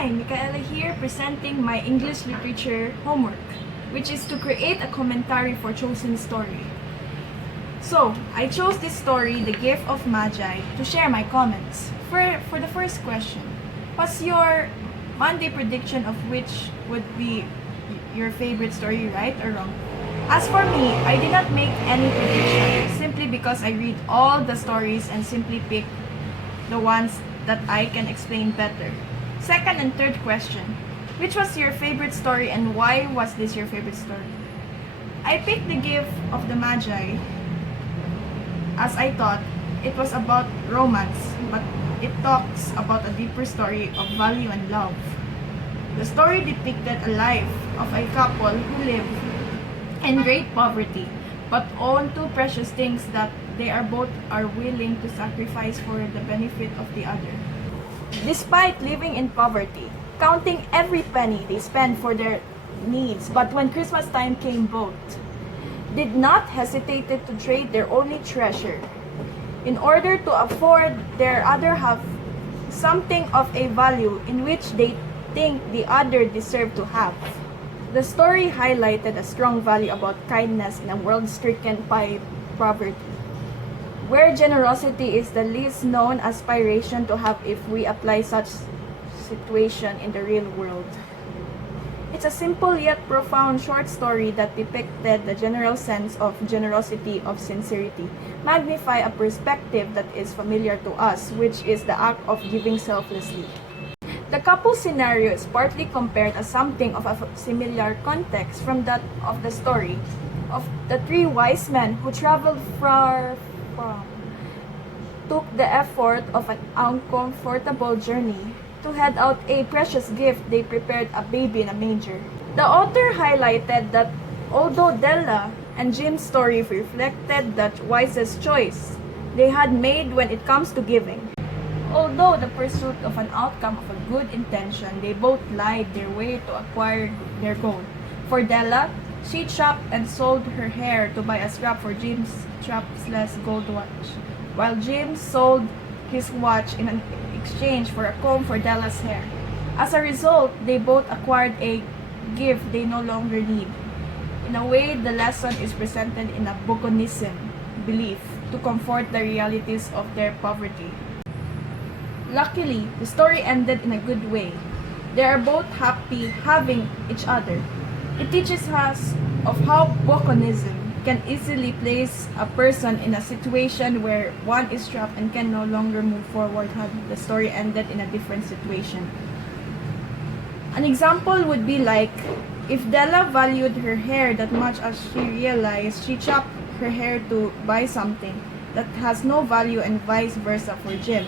Hi, Michaela here presenting my English literature homework, which is to create a commentary for chosen story. So, I chose this story, The Gift of Magi, to share my comments. For the first question, what's your Monday prediction of which would be your favorite story, right or wrong? As for me, I did not make any prediction simply because I read all the stories and simply pick the ones that I can explain better. Second and third question, which was your favorite story and why was this your favorite story? I picked The Gift of the Magi as I thought it was about romance, but it talks about a deeper story of value and love. The story depicted a life of a couple who lived in great poverty, but own two precious things that they are both willing to sacrifice for the benefit of the other. Despite living in poverty, counting every penny they spend for their needs, but when Christmas time came, both did not hesitate to trade their only treasure in order to afford their other half something of a value in which they think the other deserved to have. The story highlighted a strong value about kindness in a world stricken by poverty, where generosity is the least known aspiration to have if we apply such situation in the real world. It's a simple yet profound short story that depicted the general sense of generosity, of sincerity, magnify a perspective that is familiar to us, which is the act of giving selflessly. The couple scenario is partly compared as something of a similar context from that of the story of the three wise men who traveled far from, took the effort of an uncomfortable journey to head out a precious gift. They prepared a baby in a manger. The author highlighted that although Della and Jim's story reflected the wisest choice they had made when it comes to giving, although the pursuit of an outcome of a good intention, they both lied their way to acquire their goal. For Della, she chopped and sold her hair to buy a strap for Jim's strapless gold watch, while Jim sold his watch in an exchange for a comb for Della's hair. As a result, they both acquired a gift they no longer need. In a way, the lesson is presented in a Bogonism belief to comfort the realities of their poverty. Luckily, the story ended in a good way. They are both happy having each other. It teaches us of how Bogonism can easily place a person in a situation where one is trapped and can no longer move forward had the story ended in a different situation. An example would be like, if Della valued her hair that much as she realized she chopped her hair to buy something that has no value and vice versa for Jim.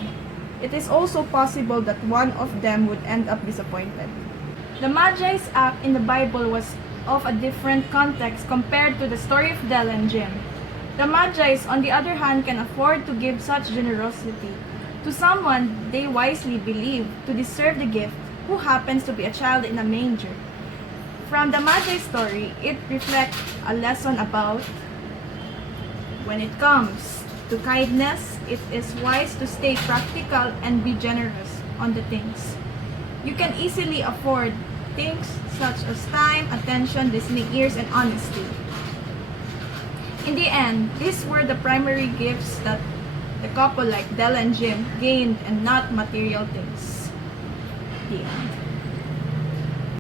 It is also possible that one of them would end up disappointed. The Magi's act in the Bible was of a different context compared to the story of Della and Jim. The Magi's, on the other hand, can afford to give such generosity to someone they wisely believe to deserve the gift, who happens to be a child in a manger. From the Magi story, it reflects a lesson about when it comes to kindness, it is wise to stay practical and be generous on the things you can easily afford, things such as time, attention, listening ears, and honesty. In the end, these were the primary gifts that the couple like Della and Jim gained, and not material things. The end.